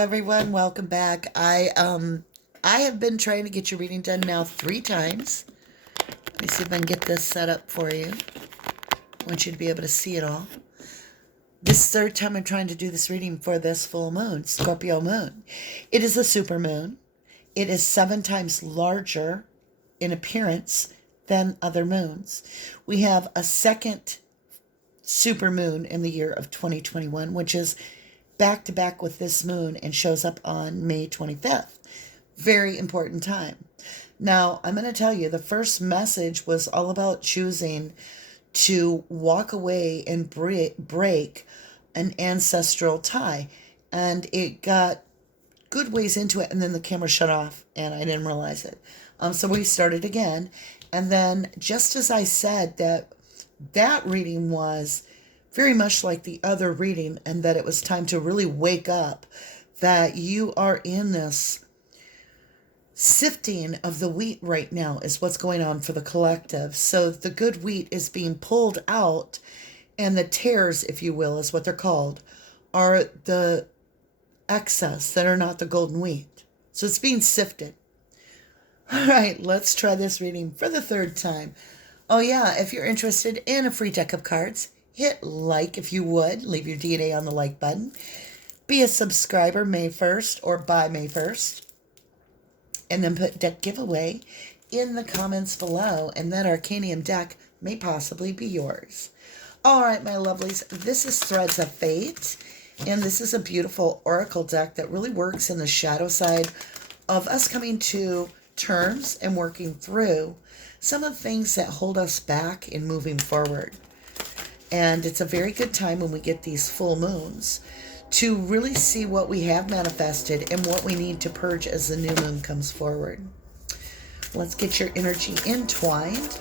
everyone, welcome back. I have been trying to get your reading done now 3 times. Let me see if I can get this set up for you. I want you to be able to see it all. This third time I'm trying to do this reading for this full moon, Scorpio moon. It is a super moon. It is 7 times larger in appearance than other moons. We have a second super moon in the year of 2021, which is back to back with this moon and shows up on May 25th. Very important time. Now, I'm going to tell you, the first message was all about choosing to walk away and break an ancestral tie. And it got good ways into it, and then the camera shut off, and I didn't realize it. So we started again. And then, just as I said that reading was very much like the other reading, and that it was time to really wake up, that you are in this sifting of the wheat right now is what's going on for the collective. So the good wheat is being pulled out, and the tares, if you will, is what they're called, are the excess that are not the golden wheat. So it's being sifted. All right, let's try this reading for the 3rd time. Oh yeah, if you're interested in a free deck of cards, hit like if you would. Leave your DNA on the like button. Be a subscriber May 1st or by May 1st. And then put deck giveaway in the comments below. And that Arcanium deck may possibly be yours. All right, my lovelies. This is Threads of Fate. And this is a beautiful oracle deck that really works in the shadow side of us coming to terms and working through some of the things that hold us back in moving forward. And it's a very good time when we get these full moons to really see what we have manifested and what we need to purge as the new moon comes forward. Let's get your energy entwined.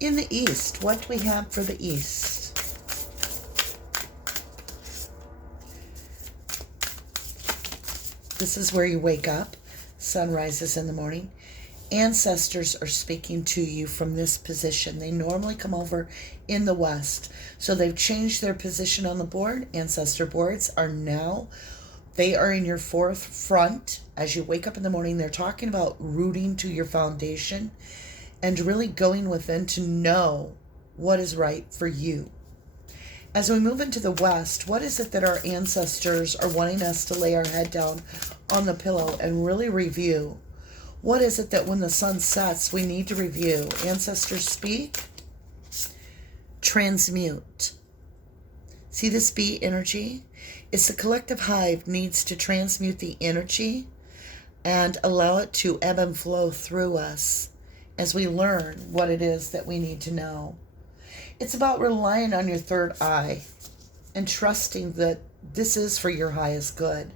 In the East, what do we have for the East? This is where you wake up. Sun rises in the morning. Ancestors are speaking to you from this position. They normally come over in the West. So they've changed their position on the board. Ancestor boards are now, they are in your 4th front. As you wake up in the morning, they're talking about rooting to your foundation and really going within to know what is right for you. As we move into the West, what is it that our ancestors are wanting us to lay our head down on the pillow and really review? What is it that when the sun sets, we need to review? Ancestors speak. Transmute. See this bee energy? It's the collective hive needs to transmute the energy and allow it to ebb and flow through us as we learn what it is that we need to know. It's about relying on your 3rd eye and trusting that this is for your highest good.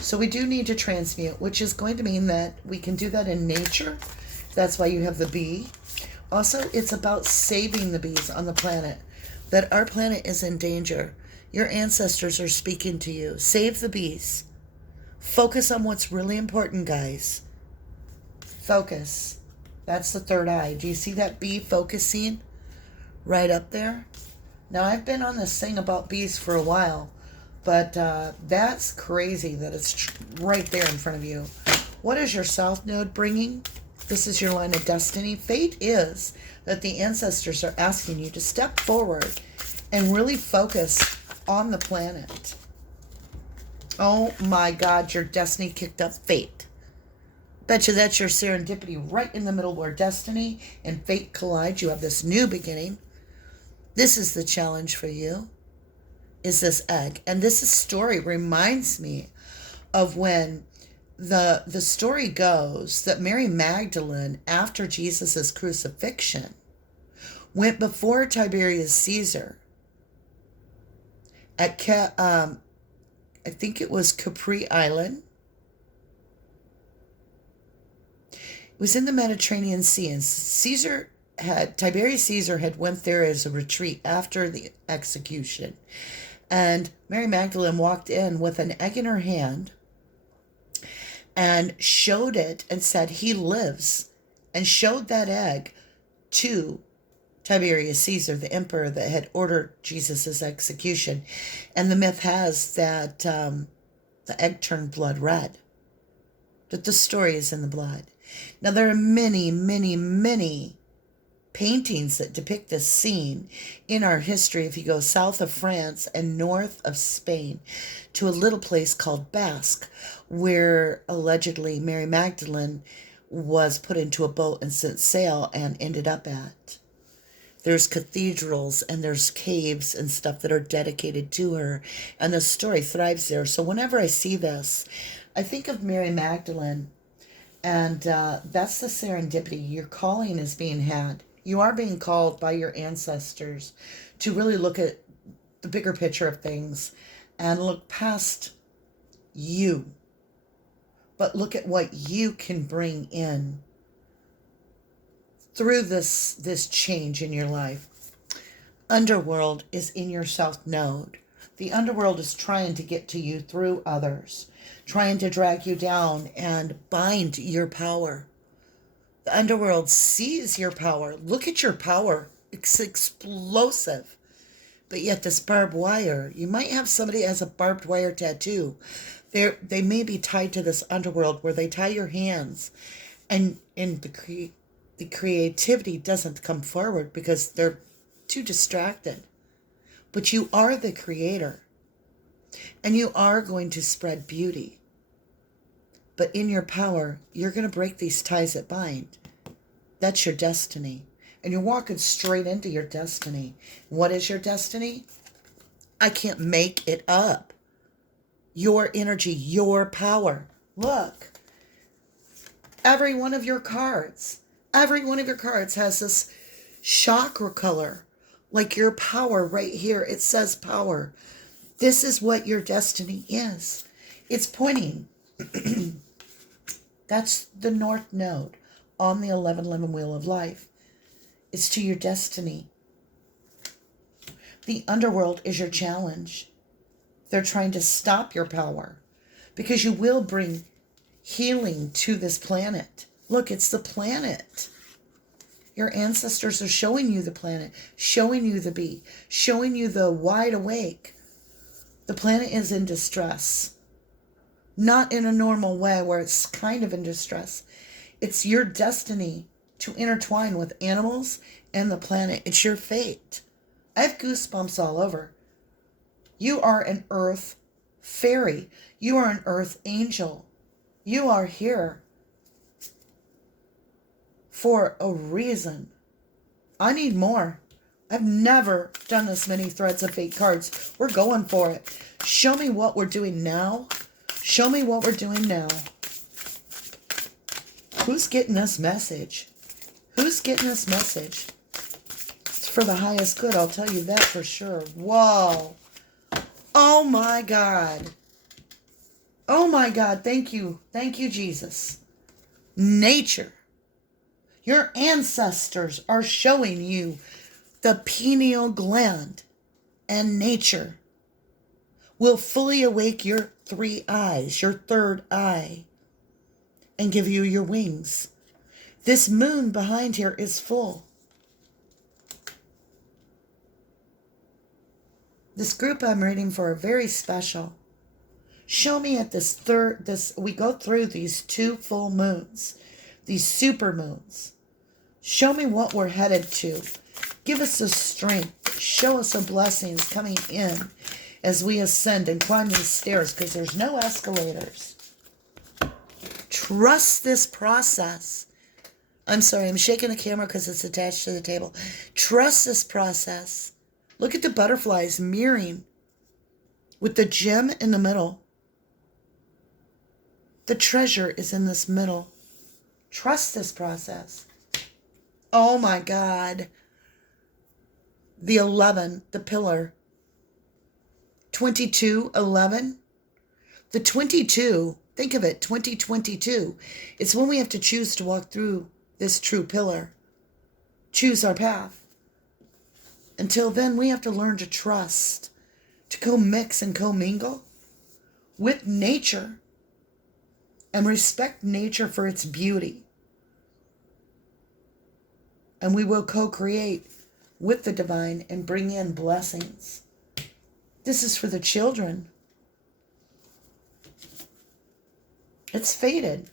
So we do need to transmute, which is going to mean that we can do that in nature. That's why you have the bee. Also, it's about saving the bees on the planet, that our planet is in danger. Your ancestors are speaking to you. Save the bees. Focus on what's really important, guys. Focus. That's the 3rd eye. Do you see that bee focusing right up there? Now, I've been on this thing about bees for a while, but that's crazy that it's right there in front of you. What is your South Node bringing? This is your line of destiny. Fate is that the ancestors are asking you to step forward and really focus on the planet. Oh my God, your destiny kicked up fate. Bet you that's your serendipity right in the middle where destiny and fate collide. You have this new beginning. This is the challenge for you, is this egg. And this story reminds me of when the story goes that Mary Magdalene, after Jesus' crucifixion, went before Tiberius Caesar at, I think it was Capri Island. It was in the Mediterranean Sea, and Tiberius Caesar had went there as a retreat after the execution. And Mary Magdalene walked in with an egg in her hand, and showed it and said he lives, and showed that egg to Tiberius Caesar, the emperor that had ordered Jesus' execution. And the myth has that the egg turned blood red, that the story is in the blood. Now, there are many, many, many paintings that depict this scene in our history. If you go south of France and north of Spain to a little place called Basque, where allegedly Mary Magdalene was put into a boat and set sail and ended up at. There's cathedrals and there's caves and stuff that are dedicated to her, and the story thrives there. So whenever I see this, I think of Mary Magdalene, and that's the serendipity. Your calling is being had. You are being called by your ancestors to really look at the bigger picture of things and look past you, but look at what you can bring in through this change in your life. Underworld is in your south node. The underworld is trying to get to you through others, trying to drag you down and bind your power. The underworld sees your power. Look at your power. It's explosive. But yet this barbed wire, you might have somebody that has a barbed wire tattoo. They may be tied to this underworld where they tie your hands, and the creativity doesn't come forward because they're too distracted. But you are the creator, and you are going to spread beauty. But in your power, you're going to break these ties that bind. That's your destiny. And you're walking straight into your destiny. What is your destiny? I can't make it up. Your energy, your power. Look. Every one of your cards has this chakra color. Like your power right here. It says power. This is what your destiny is. It's pointing. That's the north node on the 1111 wheel of life. It's to your destiny. The underworld is your challenge. They're trying to stop your power because you will bring healing to this planet. Look, it's the planet. Your ancestors are showing you the planet, showing you the bee, showing you the wide awake. The planet is in distress. Not in a normal way where it's kind of in distress. It's your destiny to intertwine with animals and the planet. It's your fate. I have goosebumps all over. You are an earth fairy. You are an earth angel. You are here for a reason. I need more. I've never done this many threads of fate cards. We're going for it. Show me what we're doing now. Show me what we're doing now. Who's getting this message? Who's getting this message? It's for the highest good, I'll tell you that for sure. Whoa. Oh my God. Oh my God. Thank you. Thank you, Jesus. Nature. Your ancestors are showing you the pineal gland, and nature will fully awake your three eyes, your third eye, and give you your wings. This moon behind here is full. This group I'm reading for are very special. Show me at we go through these two full moons, these super moons. Show me what we're headed to. Give us the strength. Show us the blessings coming in as we ascend and climb these stairs, because there's no escalators. Trust this process. I'm sorry, I'm shaking the camera because it's attached to the table. Trust this process. Look at the butterflies mirroring with the gem in the middle. The treasure is in this middle. Trust this process. Oh my God. The 11, the pillar. 2211. The 22, think of it, 2022. It's when we have to choose to walk through this true pillar. Choose our path. Until then, we have to learn to trust, to co-mix and co-mingle with nature and respect nature for its beauty. And we will co-create with the divine and bring in blessings. This is for the children. It's fated.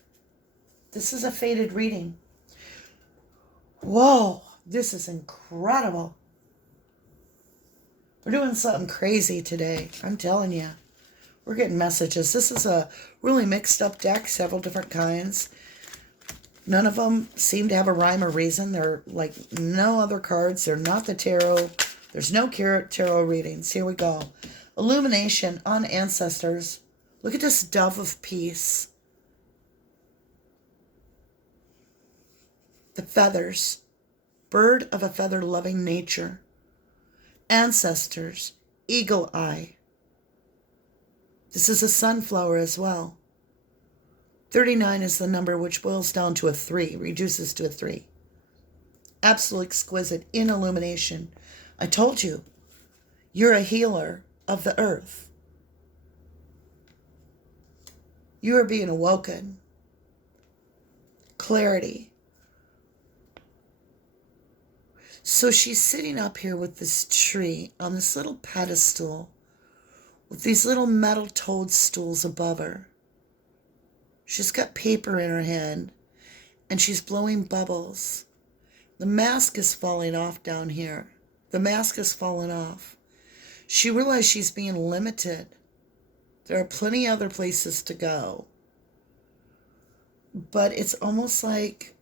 This is a fated reading. Whoa, this is incredible. We're doing something crazy today. I'm telling you. We're getting messages. This is a really mixed up deck, several different kinds. None of them seem to have a rhyme or reason. They're like no other cards. They're not the tarot. There's no tarot readings. Here we go. Illumination on ancestors. Look at this dove of peace. The feathers. Bird of a feather loving nature. Ancestors. Eagle eye. This is a sunflower as well. 39 is the number, which boils down to a 3, reduces to a 3. Absolutely exquisite in illumination. I told you, you're a healer of the earth. You are being awoken. Clarity. So she's sitting up here with this tree on this little pedestal with these little metal toadstools above her. She's got paper in her hand, and she's blowing bubbles. The mask is falling off down here. The mask is falling off. She realized she's being limited. There are plenty other places to go. But it's almost like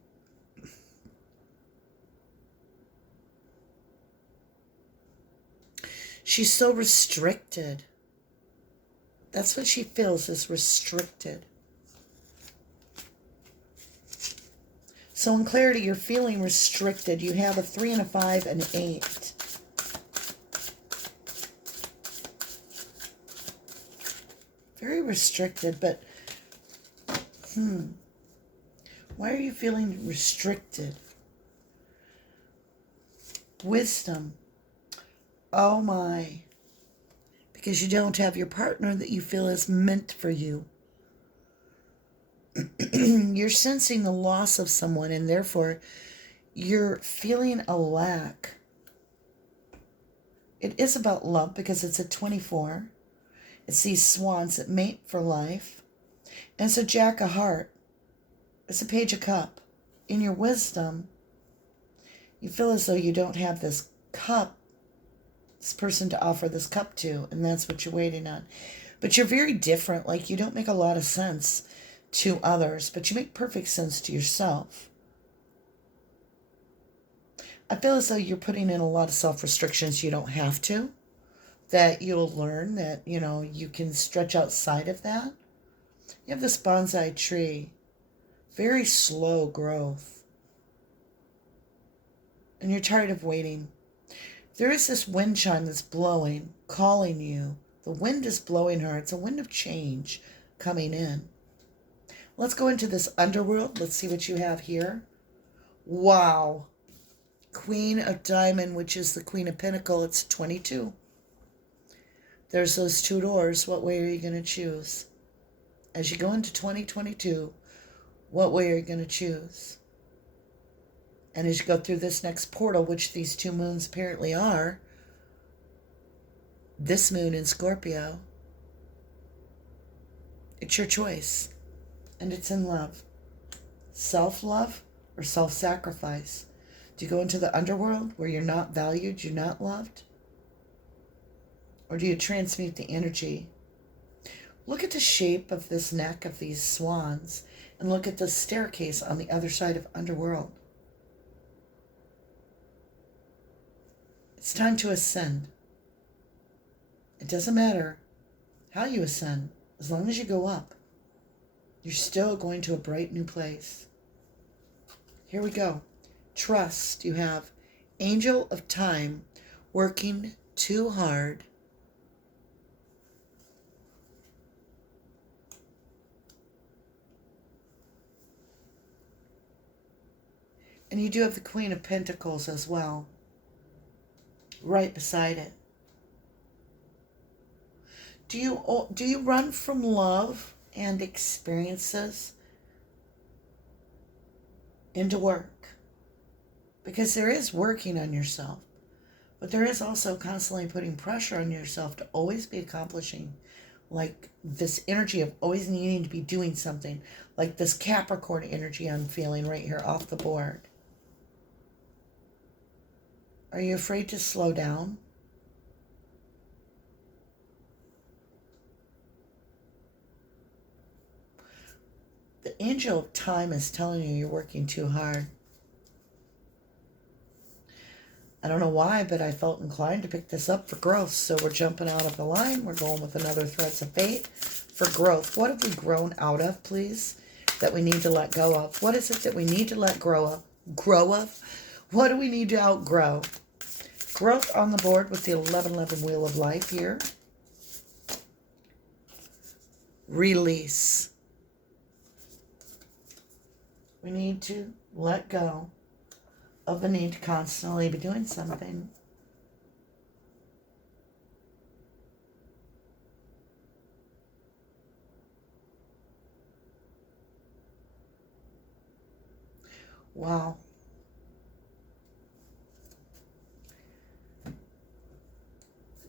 she's so restricted. That's what she feels, is restricted. So in clarity, you're feeling restricted. You have a 3 and a 5 and an 8. Very restricted, but why are you feeling restricted? Wisdom. Oh my. Because you don't have your partner that you feel is meant for you. You're sensing the loss of someone, and therefore you're feeling a lack. It is about love because it's a 24. It's these swans that mate for life. And it's a Jack of Heart. It's a Page of Cup. In your wisdom, you feel as though you don't have this cup, this person to offer this cup to, and that's what you're waiting on. But you're very different. Like, you don't make a lot of sense to others, but you make perfect sense to yourself. I feel as though you're putting in a lot of self-restrictions you don't have to, that you'll learn that, you can stretch outside of that. You have this bonsai tree, very slow growth, and you're tired of waiting. There is this wind chime that's blowing, calling you. The wind is blowing her. It's a wind of change coming in. Let's go into this underworld. Let's see what you have here. Wow. Queen of Diamond, which is the Queen of Pentacle. It's 22. There's those 2 doors. What way are you going to choose? As you go into 2022, what way are you going to choose? And as you go through this next portal, which these 2 moons apparently are, this moon in Scorpio, it's your choice. And it's in love. Self-love or self-sacrifice? Do you go into the underworld where you're not valued, you're not loved? Or do you transmute the energy? Look at the shape of this neck of these swans and look at the staircase on the other side of underworld. It's time to ascend. It doesn't matter how you ascend, as long as you go up. You're still going to a bright new place. Here we go. Trust. You have Angel of Time, working too hard. And you do have the Queen of Pentacles as well, right beside it. Do you run from love and experiences? into work. Because there is working on yourself, but there is also constantly putting pressure on yourself to always be accomplishing, like this energy of always needing to be doing something, like this Capricorn energy I'm feeling right here off the board. Are you afraid to slow down? The angel of time is telling you you're working too hard. I don't know why, but I felt inclined to pick this up for growth. So we're jumping out of the line. We're going with another Threads of Fate for growth. What have we grown out of, please, that we need to let go of? What is it that we need to let grow of? What do we need to outgrow? Growth on the board with the 1111 Wheel of Life here. Release. We need to let go of the need to constantly be doing something. Wow.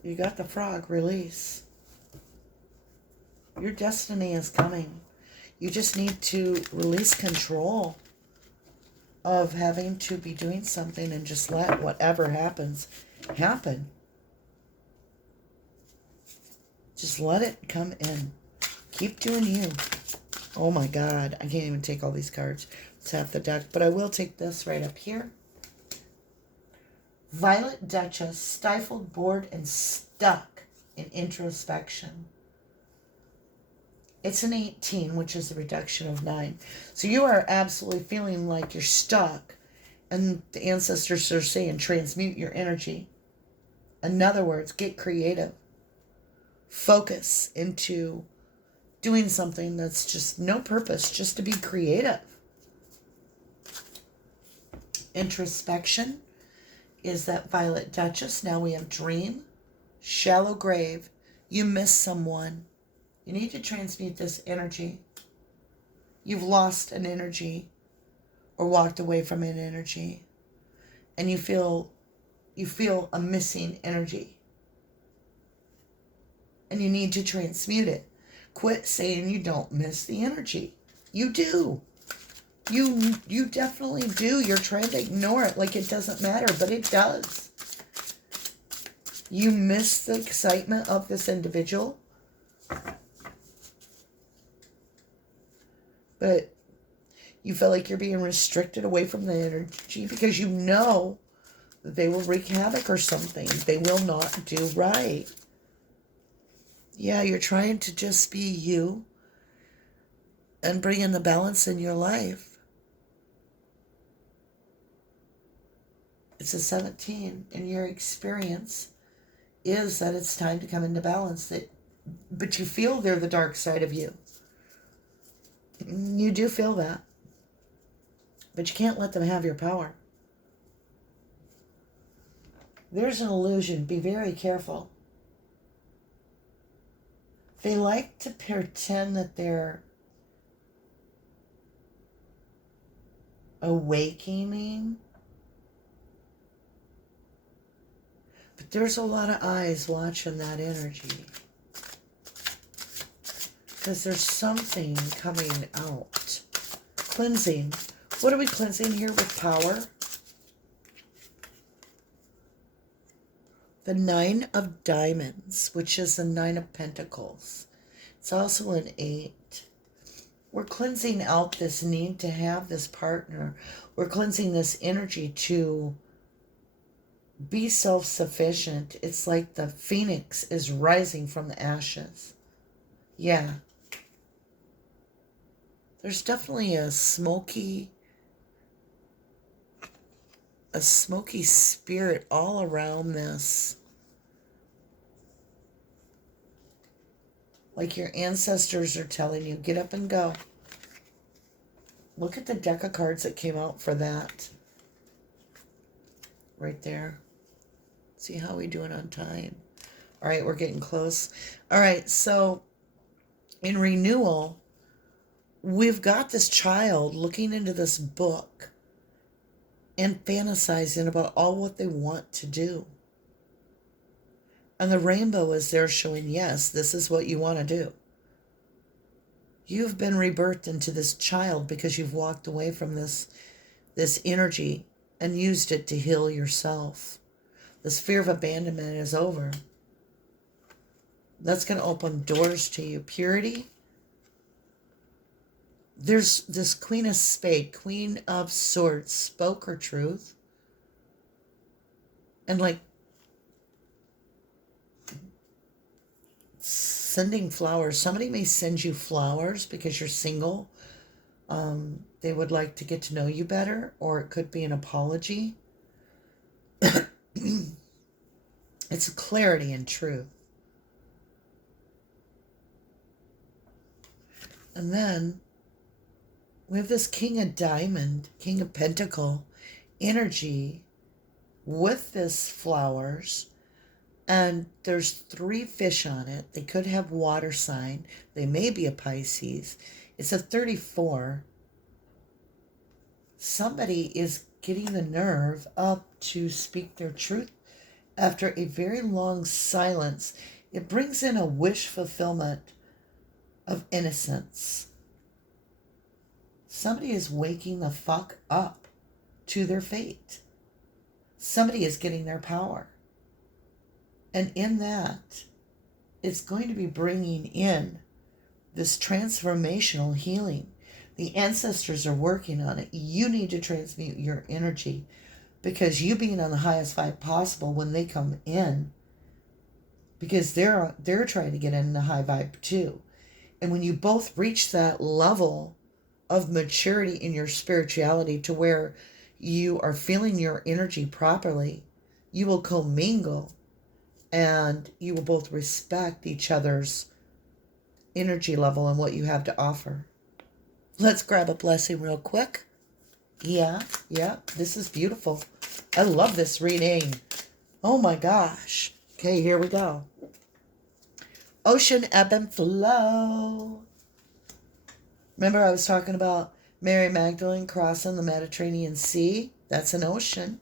You got the frog, release. Your destiny is coming. You just need to release control of having to be doing something and just let whatever happens happen. Just let it come in. Keep doing you. Oh my God, I can't even take all these cards. It's half the deck, but I will take this right up here. Violet Duchess, stifled, bored, and stuck in introspection. It's an 18, which is a reduction of 9. So you are absolutely feeling like you're stuck. And the ancestors are saying, transmute your energy. In other words, get creative. Focus into doing something that's just no purpose, just to be creative. Introspection is that Violet Duchess. Now we have dream, shallow grave. You miss someone. You need to transmute this energy. You've lost an energy or walked away from an energy, and you feel a missing energy, and you need to transmute it. Quit saying you don't miss the energy. You do. You definitely do. You're trying to ignore it like it doesn't matter, but it does. You miss the excitement of this individual, but you feel like you're being restricted away from the energy because you know that they will wreak havoc or something. They will not do right. Yeah, you're trying to just be you and bring in the balance in your life. It's a 17, and your experience is that it's time to come into balance. But you feel they're the dark side of you. You do feel that. But you can't let them have your power. There's an illusion. Be very careful. They like to pretend that they're awakening. But there's a lot of eyes watching that energy. Because there's something coming out. Cleansing. What are we cleansing here with power? The 9 of Diamonds, which is the 9 of Pentacles. It's also an 8. We're cleansing out this need to have this partner. We're cleansing this energy to be self-sufficient. It's like the phoenix is rising from the ashes. Yeah. There's definitely a smoky spirit all around this. Like your ancestors are telling you, get up and go. Look at the deck of cards that came out for that. Right there. See how we doing on time. All right, we're getting close. All right, so in renewal, we've got this child looking into this book. and fantasizing about all what they want to do. And the rainbow is there showing, yes, this is what you want to do. You've been rebirthed into this child because you've walked away from this energy and used it to heal yourself. This fear of abandonment is over. That's going to open doors to you. Purity. There's this Queen of Spades, Queen of Swords, spoke her truth. And like sending flowers. Somebody may send you flowers because you're single. They would like to get to know you better, or it could be an apology. It's clarity and truth. And then we have this King of Diamond, King of Pentacle energy with this flowers. And there's 3 fish on it. They could have water sign. They may be a Pisces. It's a 34. Somebody is getting the nerve up to speak their truth after a very long silence. It brings in a wish fulfillment of innocence. Somebody is waking the fuck up to their fate. Somebody is getting their power. And in that, it's going to be bringing in this transformational healing. The ancestors are working on it. You need to transmute your energy, because you being on the highest vibe possible when they come in, because they're trying to get in the high vibe too. And when you both reach that level of maturity in your spirituality to where you are feeling your energy properly, you will commingle. And you will both respect each other's energy level and what you have to offer. Let's grab a blessing real quick. Yeah, this is beautiful. I love this reading. Oh my gosh. Okay, here we go. Ocean ebb and flow. Remember I was talking about Mary Magdalene crossing the Mediterranean Sea? That's an ocean.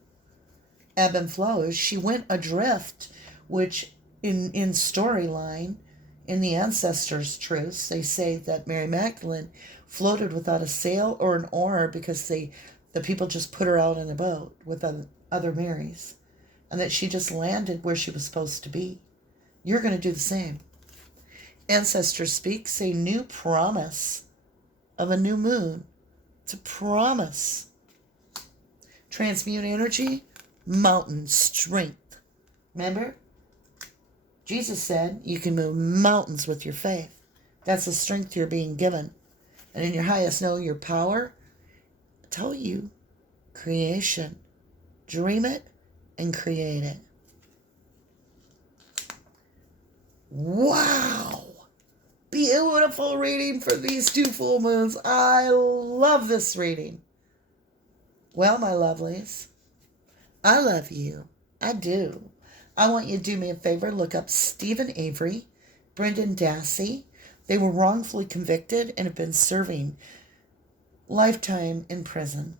Ebb and flow. She went adrift, which in storyline, in the ancestors' truths, they say that Mary Magdalene floated without a sail or an oar because the people just put her out in a boat with other Marys, and that she just landed where she was supposed to be. You're going to do the same. Ancestors speak, say new promise of a new moon. It's a promise. Transmute energy, mountain strength. Remember? Jesus said you can move mountains with your faith. That's the strength you're being given. And in your highest know your power. I tell you, creation. Dream it and create it. Wow. Beautiful reading for these 2 full moons. I love this reading. Well, my lovelies, I love you. I do. I want you to do me a favor. Look up Stephen Avery, Brendan Dassey. They were wrongfully convicted and have been serving lifetime in prison.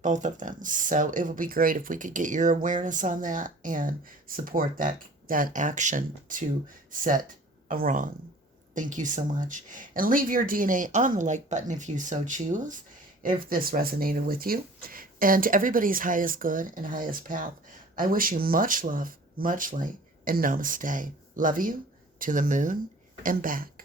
Both of them. So it would be great if we could get your awareness on that and support that action to set a wrong. Thank you so much. And leave your DNA on the like button if you so choose, if this resonated with you. And to everybody's highest good and highest path, I wish you much love, much light, and namaste. Love you to the moon and back.